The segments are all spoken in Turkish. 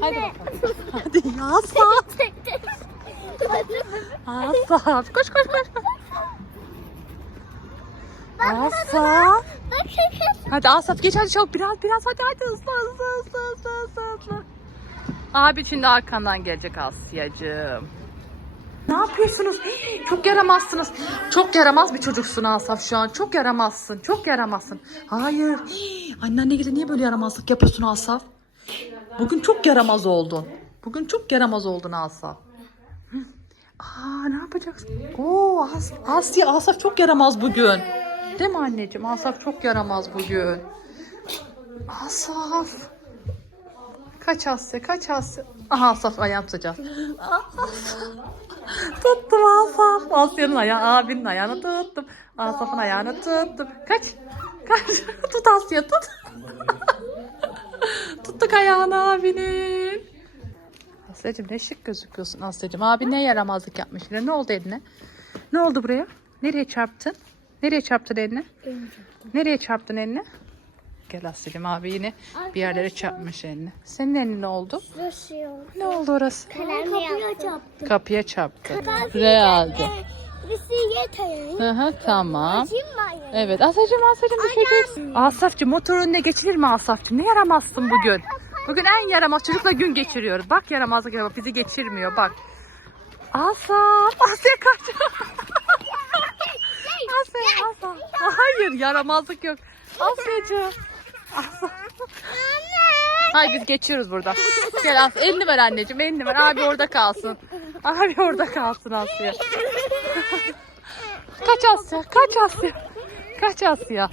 Hadi bakalım. Hadi ya Asaf. Asaf. Koş koş koş. Asaf. Hadi Asaf geç hadi çabuk biraz biraz hadi hadi hızlı hızlı hızlı hızlı hızlı hızlı. Abi şimdi arkandan gelecek Asya'cığım. Ne yapıyorsunuz? Çok yaramazsınız. Çok yaramaz bir çocuksun Asaf şu an. Çok yaramazsın. Çok yaramazsın. Hayır. Anneanne gibi niye böyle yaramazlık yapıyorsun Asaf? Bugün çok yaramaz oldun. Bugün çok yaramaz oldun Asaf. Aa ne yapacaksın? Oo As Asya Asaf çok yaramaz bugün. Değil mi anneciğim? Asaf çok yaramaz bugün. Asaf. Kaç Asya kaç Asya. Aha Asaf ayağım sıcak. tuttum Asaf. Asya'nın ayağı abinin ayağını tuttum. Asaf'ın ayağını tuttum. Kaç. Kaç. tut Asya tut. Ayağını abinin. Asya'cığım ne şık gözüküyorsun Asya'cığım. Abi ne yaramazlık yapmış yine. Ne oldu eline? Ne oldu buraya? Nereye çarptın? Nereye çarptın eline? Nereye çarptın eline? Gel Asya'cığım abi yine bir yerlere çarpmış eline. Senin elin ne oldu? Ne oldu orası? Kalemle yaptım. Kapıya çarptı. Ayağım. Hı hı tamam. Evet Asaf'cığım Asaf'cığım düşeceksin. Asaf'cığım motorun önüne geçilir mi Asaf'cığım? Ne yaramazsın bugün? Bugün en yaramaz çocukla gün geçiriyoruz. Bak yaramazlık yapıyor bizi geçirmiyor bak. Asaf Asya kaç. Asya Asaf. Hayır yaramazlık yok. Asya'cığım. Asaf. Hayır biz geçiyoruz burada. Gel Asya elini ver anneciğim elini ver. Abi orada kalsın. Abi orada kalsın Asya. Kaç Asya kaç Asya. Kaç Asya.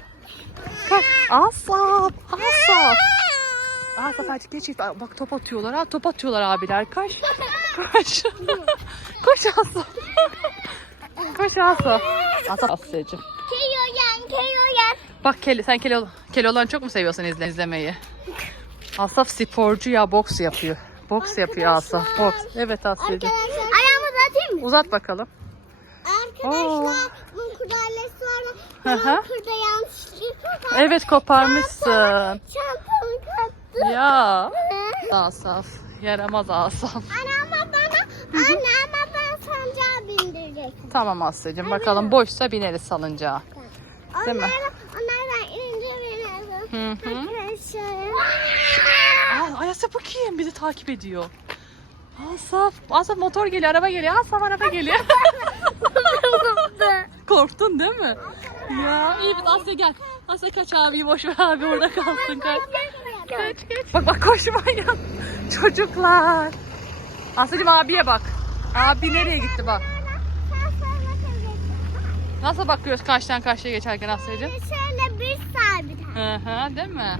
Kaç. Asaf. Asaf. Asaf hadi geç. git. Bak top atıyorlar ha. Top atıyorlar abiler. Kaç. Kaç. Koş Asaf. Koş Asaf. Asaf Asya'cığım. Keyoyen, keyoyen. Bak Keli, sen Keli, Keli olan çok mu seviyorsun izle, izlemeyi? Asaf sporcu ya boks yapıyor. Boks yapıyor Asaf. Boks. Evet Asya'cığım. Ayağımı uzatayım mı? Uzat bakalım. Arkadaşlar bunun kurdalesi var. Bunun kurda yanlışlıkla Evet koparmışsın. kattı. Ya. Asaf. Yaramaz Asaf. Anne ama bana, anne ama ben sancağa bindireceksin. Tamam Asya'cığım bakalım boşsa bineriz salıncağa. Değil mi? Onlardan, onlardan inince. Hı hı. Aa, Ay Asaf bu kim? Bizi takip ediyor. Asaf. Asaf motor geliyor, araba geliyor. Asaf araba geliyor. Korktun değil mi? Ya iyi Asya gel. Asya kaç abi boş ver abi orada kalsın kaç. Kaç. Bak bak koşmayın. Çocuklar. Asya'cığım abiye bak. Abi nereye gitti bak. Nasıl bakıyoruz karşıdan karşıya geçerken Asya'cığım? Şöyle bir sabit. Hı hı değil mi?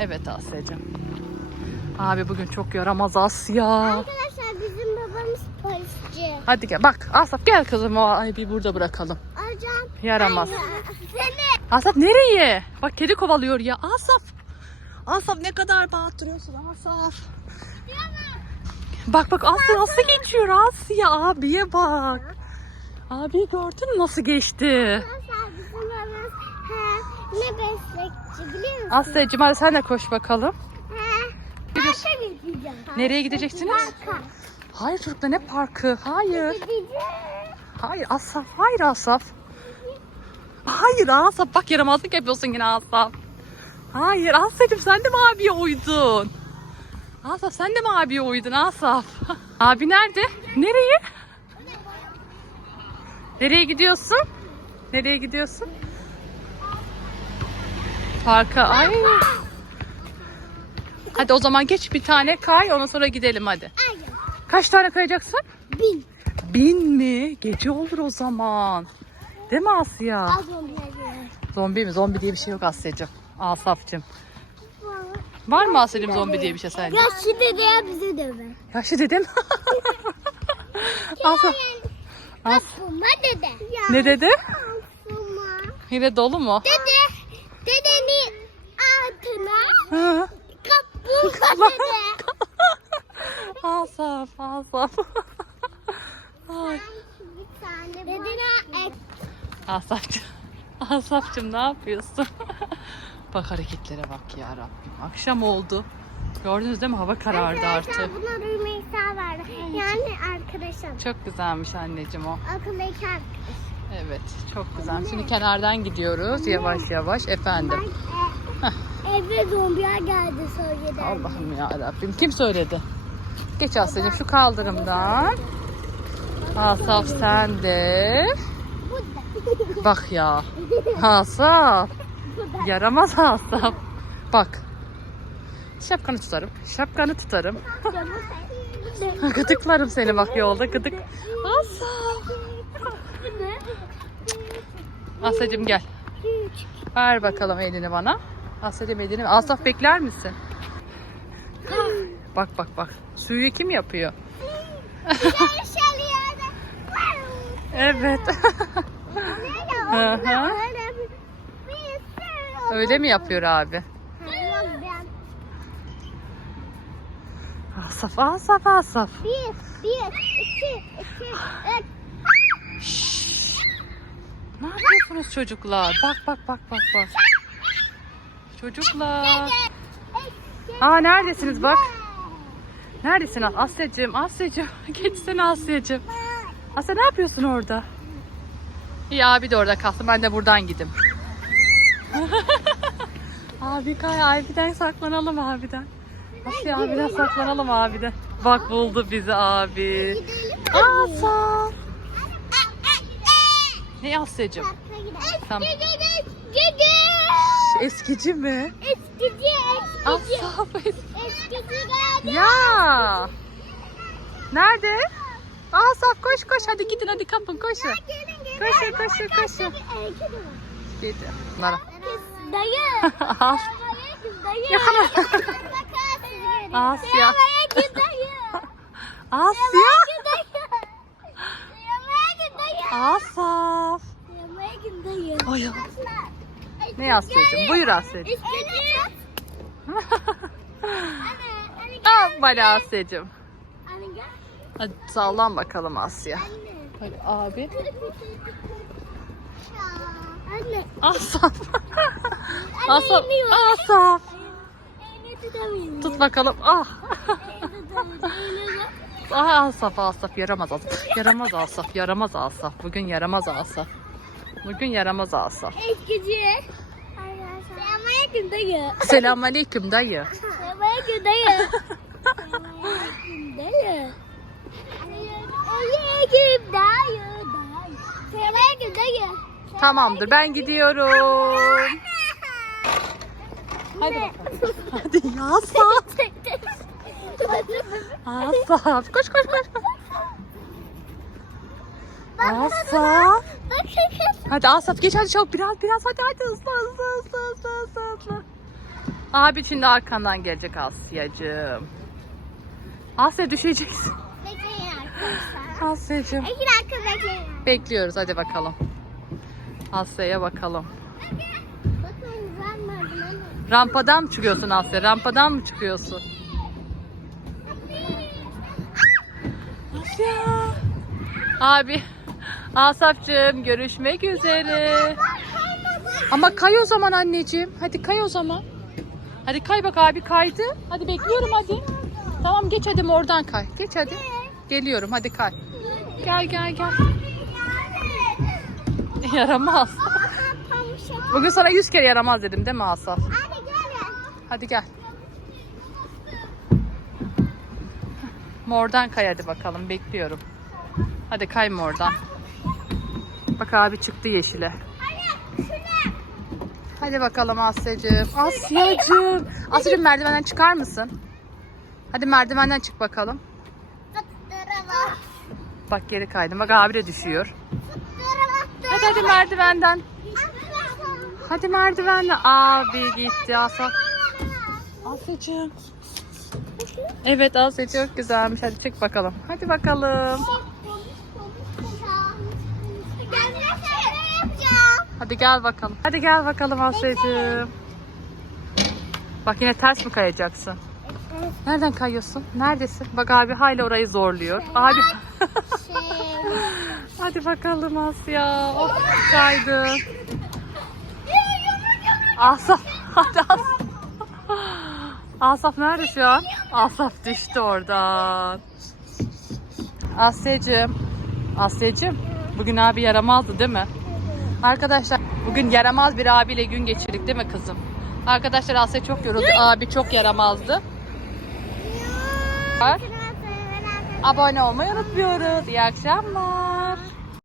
Evet Asya'cığım. Abi bugün çok yaramaz Asya. Arkadaşlar bizim babamız polisçi. Hadi gel bak Asaf gel kızım o bir burada bırakalım. Hocam. Yaramaz. Seni. Asaf nereye? Bak kedi kovalıyor ya. Asaf. Asaf ne kadar bağırtırıyorsun Asaf. Bak bak Asya nasıl geçiyor Asya abiye bak. Abi gördün mü nasıl geçti? Ne beslekçi biliyor musun? Asya'cığım hadi sen de koş bakalım. Parka gideceğim. Nereye gideceksiniz? Parka. Hayır çocuklar ne parkı? Hayır. Hayır Asaf. Hayır Asaf. Hayır Asaf. Bak yaramazlık yapıyorsun yine Asaf. Hayır Asaf'cığım sen de mi abiye uydun? Asaf sen de mi abiye uydun Asaf? Abi nerede? Nereye? Nereye gidiyorsun? Nereye gidiyorsun? Parka. Ay. Hadi o zaman geç bir tane kay ondan sonra gidelim hadi. Kaç tane kayacaksın? Bin. Bin mi? Gece olur o zaman. Değil mi Asya? Az onları. Zombi mi? Zombi diye bir şey yok Asya'cığım. Asaf'cığım. Var mı Asya'cığım zombi diye bir şey sence? Yaşlı dede bizi döver. Yaşlı dedem. Asaf. As dede. Ya. ne dedi? Kapıma. Yine dolu mu? Dede. Dedenin altına kapıma dede. Asaf, Asaf. Ay. Bir tane Dedene ek. Asaf'cığım. Asaf'cığım ne yapıyorsun? bak hareketlere bak ya Rabbim. Akşam oldu. Gördünüz değil mi? Hava karardı Arkadaşlar artık. buna Rümeysa verdi. Yani arkadaşım. Çok güzelmiş anneciğim o. Akıldaki arkadaş. Evet, çok güzel. Şimdi kenardan gidiyoruz yavaş yavaş Ben efendim. e, eve zombiler geldi söyledi. Allah'ım ya Rabbim. Kim söyledi? Geç Asya'cığım şu kaldırımdan. Asaf sen de. Bak ya. Burada. Yaramaz Asaf. Bak. Şapkanı tutarım. Şapkanı tutarım. Gıdıklarım seni bak yolda gıdık. Asaf. Asya'cığım gel. Ver bakalım elini bana. Asya'cığım elini. Asaf bekler misin? Bak bak bak. Suyu kim yapıyor? Evet. Hı hı. Öyle mi yapıyor abi? Asaf, Asaf, Asaf. Bir, bir, iki, iki, üç. Şşş. Ne yapıyorsunuz çocuklar? Bak bak bak bak bak. Çocuklar. Aa neredesiniz bak. Neredesin Asya'cığım? Asya'cığım. Geçsene Asya'cığım. Asya ne yapıyorsun orada? İyi abi de orada kalsın. Ben de buradan gidim. abi kay abiden saklanalım abiden. Asya abiden saklanalım abiden. Bak buldu bizi abi. Asaf. Ne Asya'cığım? Tamam. Eskici mi? Eskici, eskici, eski. eskici. Ya. Nerede? Asaf koş koş hadi gidin hadi kapın koşun. Koşun koşun koşun. Gidi. Bunlara. Dayı. Al. Dayı. Yakala. Asya. Asya. Asaf. Ay. Ne Asya'cığım? Buyur Asya'cığım. Aferin Asya'cığım. Hadi sallan bakalım Asya. Hadi abi. Anne. Asaf. Asaf. Asaf. Tut bakalım. Ah. Ah Asaf Asaf yaramaz Asaf. Yaramaz Asaf. Yaramaz Asaf. Bugün yaramaz Asaf. Bugün yaramaz Asaf. Eskici. Selamünaleyküm dayı. Selamünaleyküm dayı. Selamünaleyküm dayı. Selamünaleyküm dayı. Selamünaleyküm dayı. dayı. Selamünaleyküm dayı. Tamamdır ben gidiyorum. Hadi bakalım. Hadi ya Asaf. Asaf. Koş koş koş. Asaf. Hadi Asaf geç hadi çabuk biraz biraz hadi hadi hızlı hızlı hızlı hızlı hızlı hızlı. Abi şimdi arkandan gelecek Asya'cığım. Asya düşeceksin. Bekleyin arkadaşlar. Asya'cığım. Bekleyin. Bekliyoruz hadi bakalım. Asya'ya bakalım. Rampadan mı çıkıyorsun Asya? Rampadan mı çıkıyorsun? Asya. Abi. Asaf'cığım görüşmek üzere. Ama kay o zaman anneciğim. Hadi kay o zaman. Hadi kay bak abi kaydı. Hadi bekliyorum hadi. Tamam geç hadi oradan kay. Geç hadi. Geliyorum hadi kay. Gel gel gel. Yaramaz. Bugün sana yüz kere yaramaz dedim değil mi Asaf? Hadi gelin. Hadi gel. Mordan kay hadi bakalım bekliyorum. Hadi kay mordan. Bak abi çıktı yeşile. Hadi bakalım Asya'cığım. Asya'cığım. Asya'cığım merdivenden çıkar mısın? Hadi merdivenden çık bakalım. Bak geri kaydım. Bak abi de düşüyor. Hadi hadi merdivenden. Hadi merdivenden. Abi gitti Asaf. Asya'cığım. Evet Asya çok güzelmiş. Hadi çık bakalım. Hadi bakalım. Hadi gel bakalım. Hadi gel bakalım Asya'cığım. Bak yine ters mi kayacaksın? Nereden kayıyorsun? Neredesin? Bak abi hala orayı zorluyor. Abi hadi bakalım Asya. Of kaydı. Asaf. Hadi Asaf. Asaf nerede şu an? Asaf düştü oradan. Asya'cığım. Asya'cığım. Bugün abi yaramazdı değil mi? Arkadaşlar bugün yaramaz bir abiyle gün geçirdik değil mi kızım? Arkadaşlar Asya çok yoruldu. Abi çok yaramazdı. Abone olmayı unutmuyoruz. İyi akşamlar.